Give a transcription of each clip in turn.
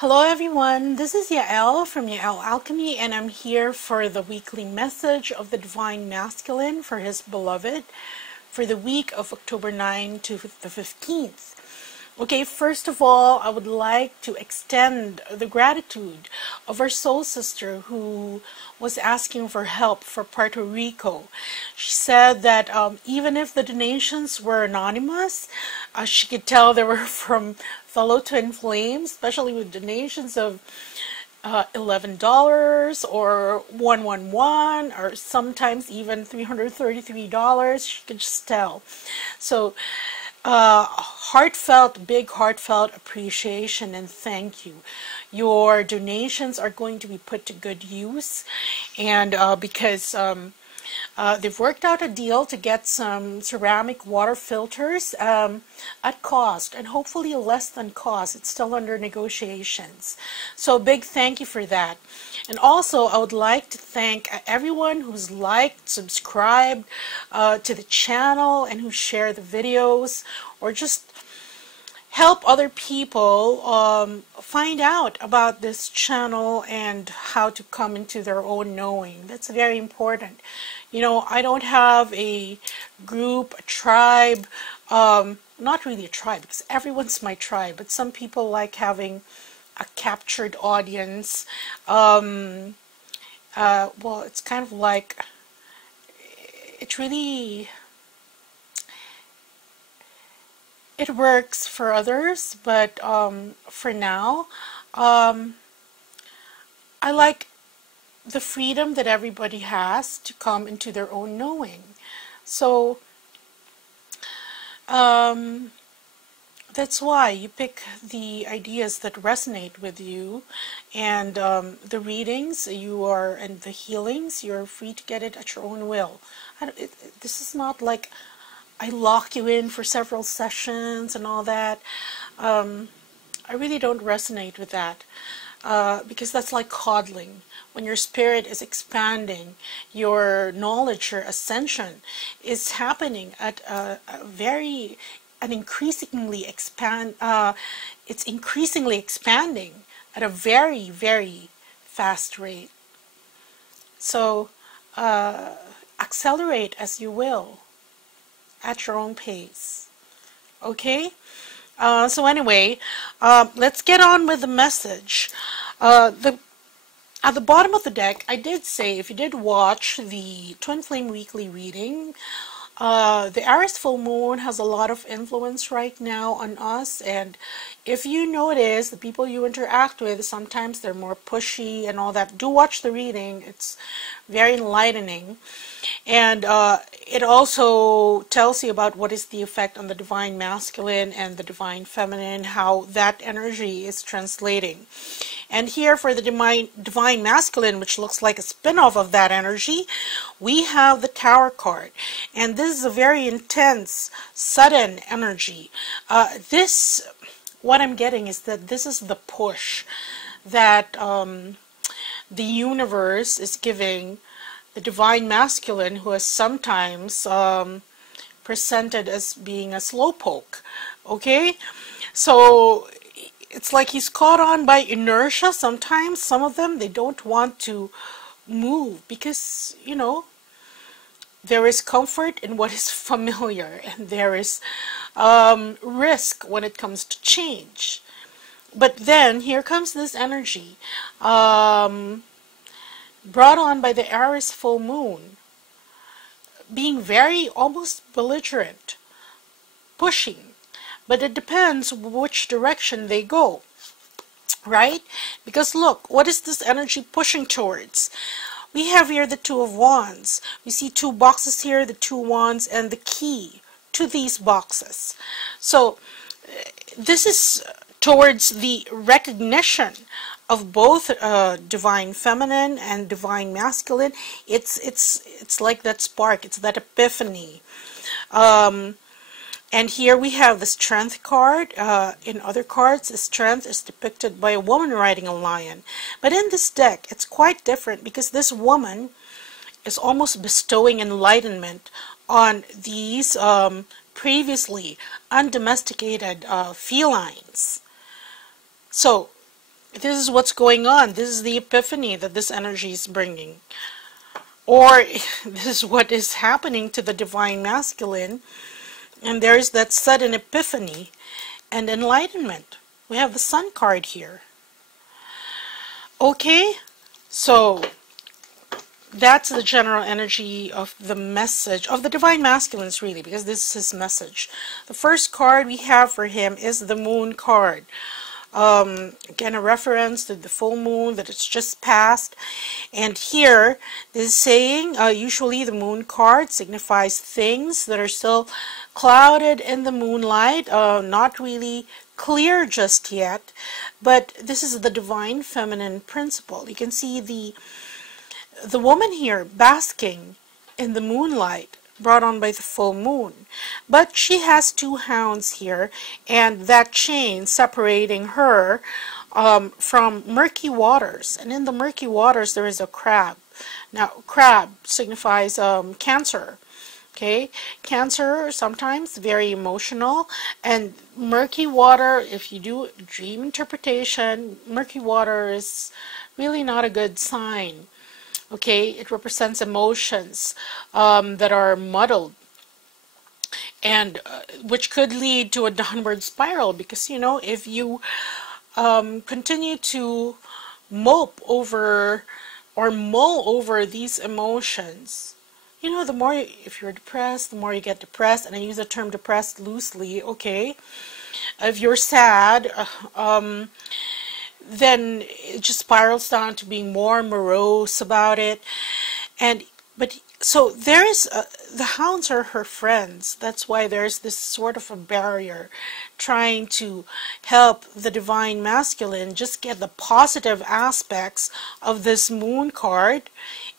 Hello everyone, this is Yael from Yael Alchemy, and I'm here for the weekly message of the Divine Masculine for his beloved for the week of October 9 to the 15th. Okay, first of all, I would like to extend the gratitude of our soul sister who was asking for help for Puerto Rico. She said that even if the donations were anonymous, she could tell they were from fellow twin flames, especially with donations of $11 or $111 or sometimes even $333. She could just tell. So big heartfelt appreciation and thank you. Your donations are going to be put to good use, and because they've worked out a deal to get some ceramic water filters at cost, and hopefully less than cost. It's still under negotiations. So big thank you for that. And also I would like to thank everyone who's liked, subscribed to the channel, and who share the videos or just help other people find out about this channel and how to come into their own knowing. That's very important. You know, I don't have a group, a tribe, not really a tribe because everyone's my tribe, but some people like having a captured audience. Well, it's kind of like, it really, it works for others, but for now, I like the freedom that everybody has to come into their own knowing. So that's why you pick the ideas that resonate with you, and the readings and the healings, you're free to get it at your own will. This is not like I lock you in for several sessions and all that. I really don't resonate with that, because that's like coddling. When your spirit is expanding, your knowledge, your ascension is happening at it's increasingly expanding at a very, very fast rate. So accelerate as you will, at your own pace. Okay? So anyway, let's get on with the message. At the bottom of the deck, I did say, if you did watch the Twin Flame Weekly reading, the Aries full moon has a lot of influence right now on us, and if you notice, the people you interact with, sometimes they're more pushy and all that. Do watch the reading. It's very enlightening. And it also tells you about what is the effect on the Divine Masculine and the Divine Feminine, how that energy is translating. And here for the Divine Masculine, which looks like a spin-off of that energy, we have the Tower card. And this is a very intense, sudden energy. What I'm getting is that this is the push that the universe is giving the Divine Masculine, who is sometimes presented as being a slowpoke. Okay? So it's like he's caught on by inertia sometimes. Some of them, they don't want to move because, you know, there is comfort in what is familiar, and there is risk when it comes to change. But then here comes this energy brought on by the Aries full moon, being very almost belligerent, pushing. But it depends which direction they go, right? Because look, what is this energy pushing towards? We have here the Two of Wands. We see two boxes here, the two wands, and the key to these boxes. So this is towards the recognition of both Divine Feminine and Divine Masculine. It's like that spark. It's that epiphany. And here we have the Strength card. In other cards, the Strength is depicted by a woman riding a lion. But in this deck, it's quite different because this woman is almost bestowing enlightenment on these previously undomesticated felines. So This is what's going on. This is the epiphany that this energy is bringing. Or this is what is happening to the divine masculine. And there's that sudden epiphany and enlightenment. We have the Sun card here. Okay, so that's the general energy of the message of the divine masculines, really, because this is his message. The first card we have for him is the Moon card. Again, a reference to the full moon that it's just passed. And here, this is saying, usually the Moon card signifies things that are still clouded in the moonlight, not really clear just yet, but this is the divine feminine principle. You can see the woman here basking in the moonlight brought on by the full moon, but she has two hounds here, and that chain separating her from murky waters, and in the murky waters there is a crab. Now crab signifies Cancer. Okay, Cancer, sometimes very emotional, and murky water, if you do dream interpretation, murky water is really not a good sign. Okay, it represents emotions that are muddled, and which could lead to a downward spiral, because, you know, if you continue to mope over or mull over these emotions, you know, the more if you're depressed, the more you get depressed, and I use the term depressed loosely, okay? If you're sad, then it just spirals down to being more morose about it. But so there is the hounds are her friends. That's why there's this sort of a barrier trying to help the divine masculine just get the positive aspects of this Moon card,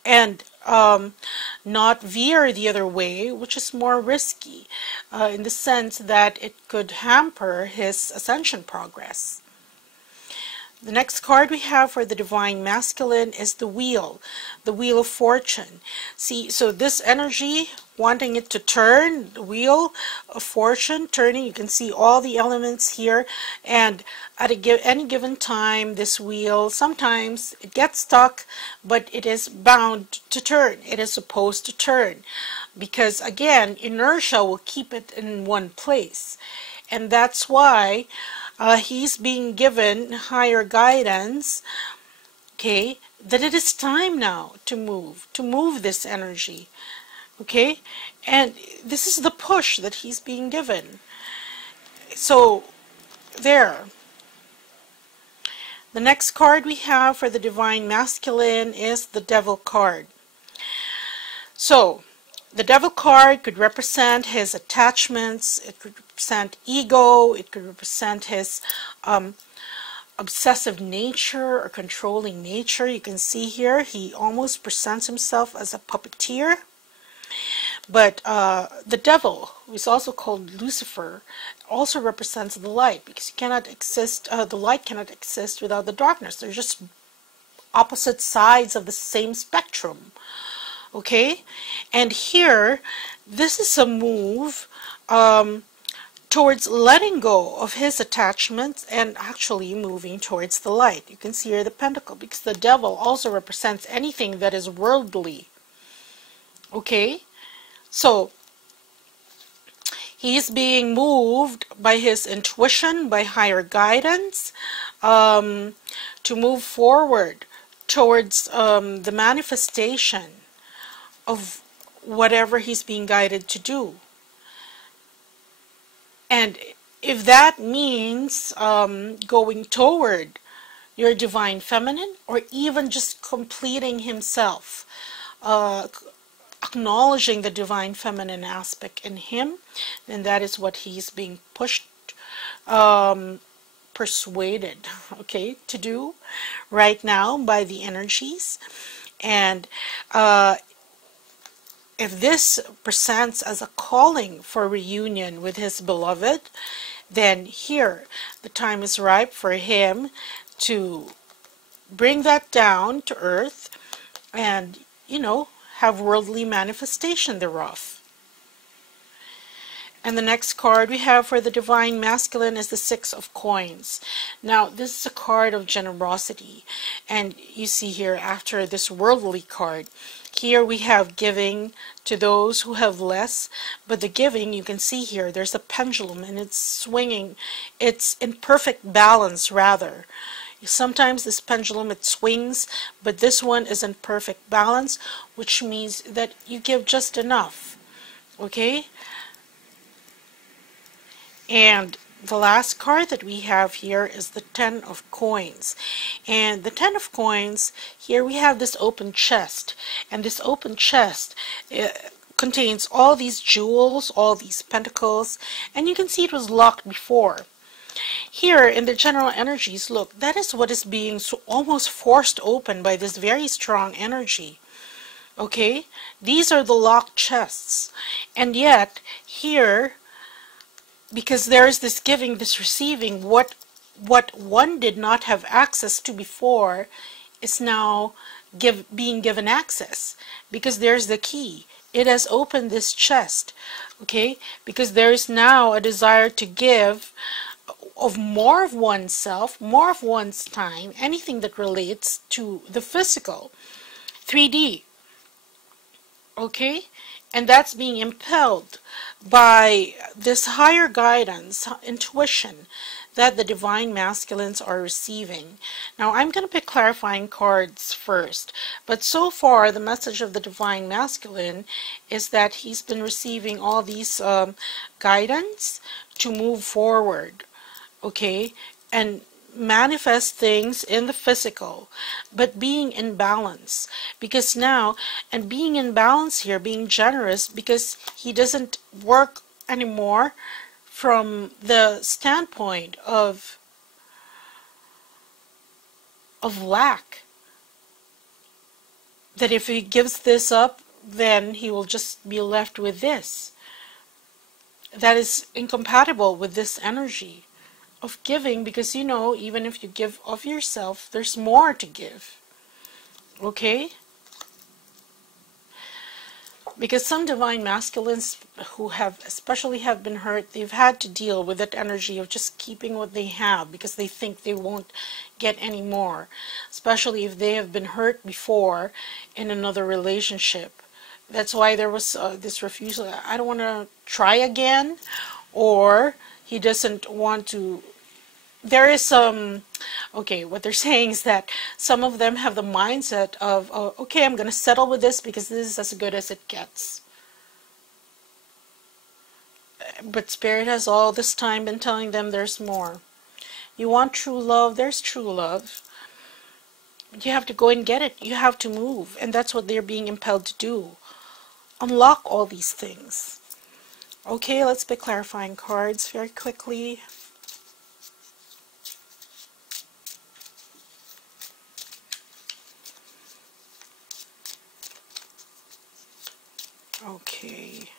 and not veer the other way, which is more risky in the sense that it could hamper his ascension progress. The next card we have for the divine masculine is the Wheel of Fortune. See, so this energy, wanting it to turn, the Wheel of Fortune turning, you can see all the elements here, and at any given time, this wheel, sometimes it gets stuck, but it is bound to turn. It is supposed to turn, because again, inertia will keep it in one place. And that's why he's being given higher guidance, okay, that it is time now to move this energy, okay? And this is the push that he's being given. So, there. The next card we have for the divine masculine is the Devil card. So, the Devil card could represent his attachments, it could represent ego, it could represent his obsessive nature or controlling nature. You can see here he almost presents himself as a puppeteer. But the devil, who is also called Lucifer, also represents the light, because you cannot exist, the light cannot exist without the darkness. They're just opposite sides of the same spectrum. Okay, and here, this is a move towards letting go of his attachments and actually moving towards the light. You can see here the pentacle, because the devil also represents anything that is worldly. Okay, so he's being moved by his intuition, by higher guidance, to move forward towards the manifestation of whatever he's being guided to do. And if that means going toward your divine feminine, or even just completing himself, acknowledging the divine feminine aspect in him, then that is what he's being pushed, persuaded, okay, to do right now by the energies. And if this presents as a calling for reunion with his beloved, then here the time is ripe for him to bring that down to earth and, you know, have worldly manifestation thereof. And the next card we have for the Divine Masculine is the Six of Coins. Now, this is a card of generosity. And you see here, after this worldly card, here we have giving to those who have less. But the giving, you can see here, there's a pendulum and it's swinging. It's in perfect balance, rather. Sometimes this pendulum, it swings, but this one is in perfect balance, which means that you give just enough. Okay? And the last card that we have here is the Ten of Coins. And the Ten of Coins, here we have this open chest. And this open chest contains all these jewels, all these pentacles. And you can see it was locked before. Here in the general energies, look, that is what is being almost forced open by this very strong energy. Okay? These are the locked chests. And yet, here, because there is this giving, this receiving, what one did not have access to before is now being given access, because there's the key. It has opened this chest, okay? Because there is now a desire to give of more of oneself, more of one's time, anything that relates to the physical, 3D, okay? And that's being impelled by this higher guidance, intuition, that the Divine Masculines are receiving. Now, I'm going to pick clarifying cards first. But so far, the message of the Divine Masculine is that he's been receiving all these guidance to move forward, okay? And manifest things in the physical, but being in balance. Because now, and being in balance here, being generous, because he doesn't work anymore from the standpoint of lack. That if he gives this up, then he will just be left with this. That is incompatible with this energy of giving, because you know, even if you give of yourself, there's more to give. Okay? Because some Divine Masculines who have especially have been hurt, they've had to deal with that energy of just keeping what they have because they think they won't get any more, especially if they have been hurt before in another relationship. That's why there was this refusal. I don't want to try again, or he doesn't want to. There is some, okay, what they're saying is that some of them have the mindset of, okay, I'm going to settle with this because this is as good as it gets. But Spirit has all this time been telling them there's more. You want true love, there's true love. You have to go and get it. You have to move. And that's what they're being impelled to do. Unlock all these things. Okay, let's pick clarifying cards very quickly. Okay.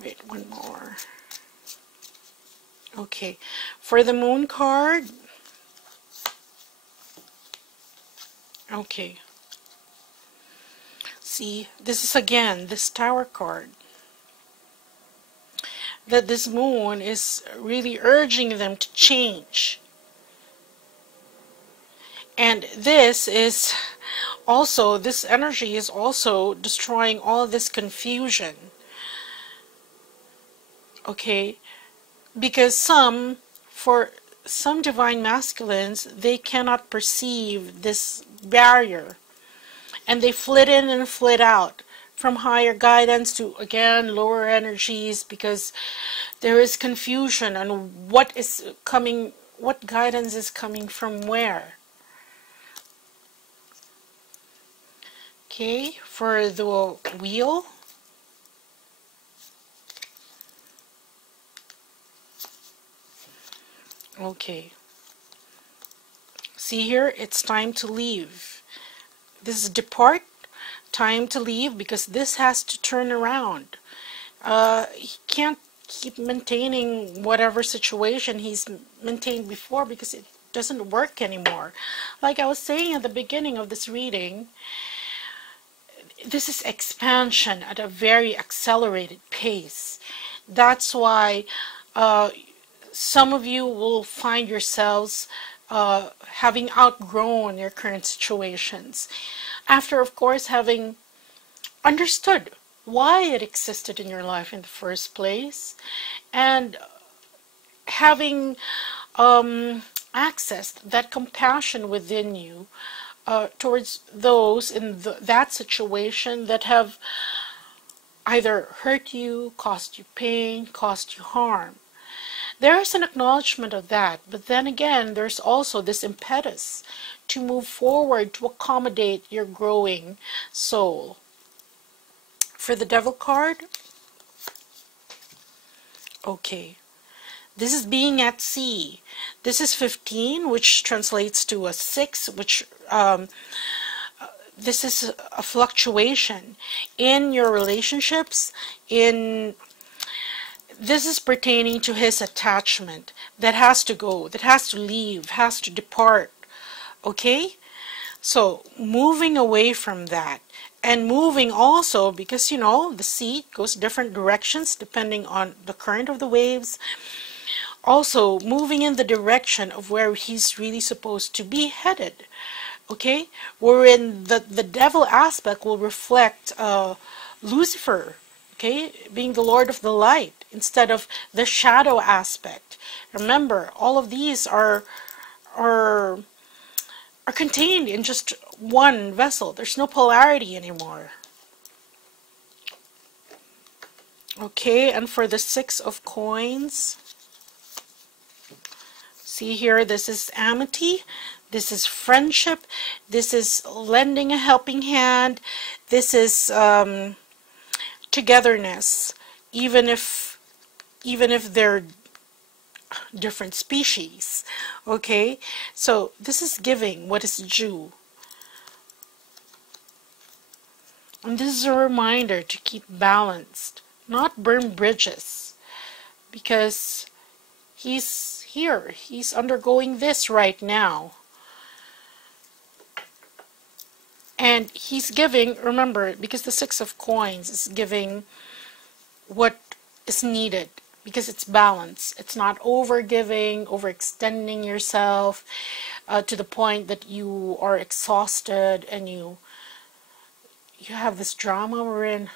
Wait, one more. Okay. For the Moon card. Okay. See, this is again this Tower card. That this moon is really urging them to change. And this is also, this energy is also destroying all this confusion. Okay? Because for some Divine Masculines, they cannot perceive this barrier. And they flit in and flit out. From higher guidance to, again, lower energies, because there is confusion on what is coming, what guidance is coming from where. Okay, for the Wheel. Okay. See here, it's time to leave. This is depart. Time to leave, because this has to turn around. He can't keep maintaining whatever situation he's maintained before, because it doesn't work anymore. Like I was saying at the beginning of this reading, this is expansion at a very accelerated pace. That's why some of you will find yourselves having outgrown your current situations. After, of course, having understood why it existed in your life in the first place, and having accessed that compassion within you towards those in that situation that have either hurt you, caused you pain, caused you harm. There is an acknowledgement of that, but then again, there's also this impetus to move forward to accommodate your growing soul. For the Devil card, okay, this is being at sea. This is 15, which translates to a 6, which this is a fluctuation in your relationships. This is pertaining to his attachment that has to go, that has to leave, has to depart. Okay? So, moving away from that. And moving also, because, you know, the sea goes different directions depending on the current of the waves. Also, moving in the direction of where he's really supposed to be headed. Okay? Wherein the devil aspect will reflect Lucifer. Okay? Being the Lord of the Light instead of the shadow aspect. Remember, all of these are contained in just one vessel. There's no polarity anymore. Okay, and for the 6 of coins, see here, this is amity, this is friendship, this is lending a helping hand, this is togetherness, even if they're different species. Okay, so this is giving what is due, and this is a reminder to keep balanced, not burn bridges, because he's here, he's undergoing this right now, and he's giving, remember, because the 6 of coins is giving what is needed, because it's balance. It's not over giving, overextending yourself to the point that you are exhausted and you have this drama wherein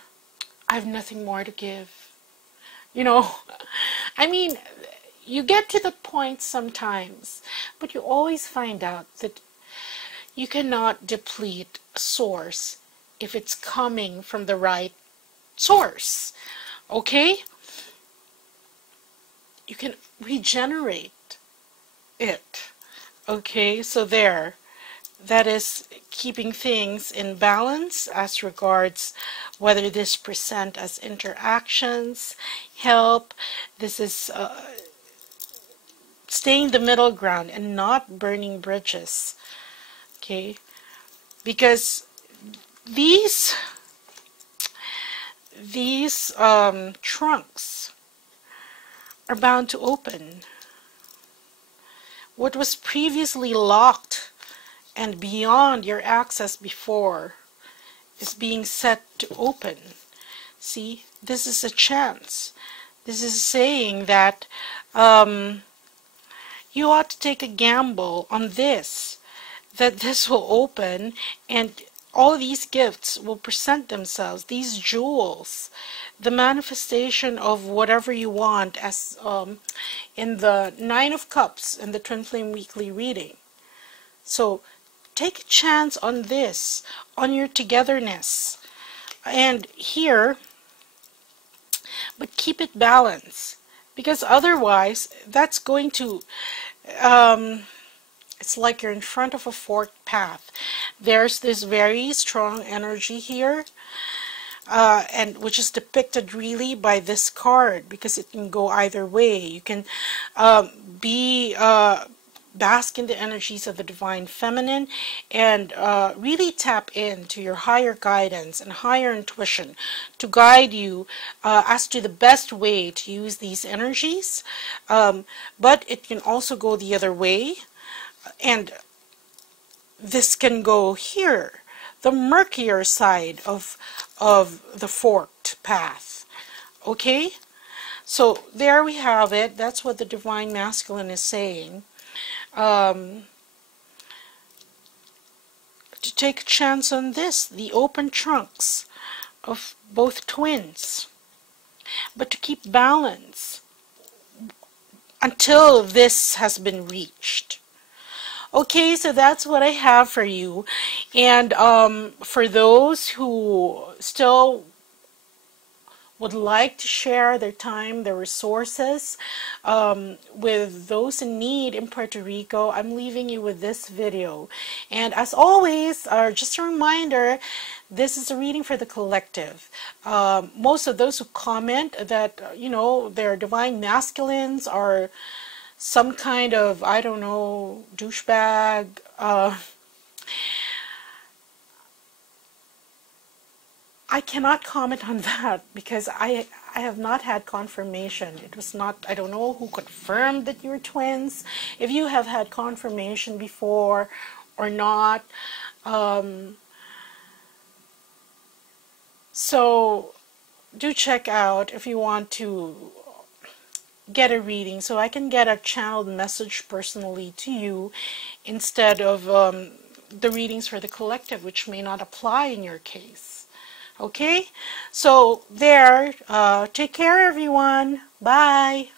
I have nothing more to give. You know, I mean, you get to the point sometimes, but you always find out that you cannot deplete a source if it's coming from the right source. Okay? You can regenerate it. Okay, so there. That is keeping things in balance as regards whether this present as interactions, help. This is staying the middle ground and not burning bridges. Okay, because these trunks are bound to open. What was previously locked and beyond your access before is being set to open. See, this is a chance. This is saying that you ought to take a gamble on this, that this will open and all these gifts will present themselves, these jewels, the manifestation of whatever you want, as in the 9 of Cups in the Twin Flame Weekly reading. So take a chance on this, on your togetherness. And here, but keep it balanced, because otherwise that's going to it's like you're in front of a forked path. There's this very strong energy here, and which is depicted really by this card, because it can go either way. You can bask in the energies of the Divine Feminine and really tap into your higher guidance and higher intuition to guide you as to the best way to use these energies. But it can also go the other way, and this can go here, the murkier side of the forked path. Okay, So there we have it. That's what the Divine Masculine is saying. To take a chance on this, the open trunks of both twins. But to keep balance until this has been reached. Okay, so that's what I have for you. And for those who still would like to share their time, their resources with those in need in Puerto Rico, I'm leaving you with this video. And as always, just a reminder, this is a reading for the collective. Most of those who comment that, you know, their divine masculines are some kind of, I don't know, douchebag, I cannot comment on that because I have not had confirmation. It was not, I don't know who confirmed that you're twins. If you have had confirmation before or not. So do check out if you want to get a reading so I can get a channeled message personally to you instead of the readings for the collective, which may not apply in your case. Okay, so there, take care everyone. Bye.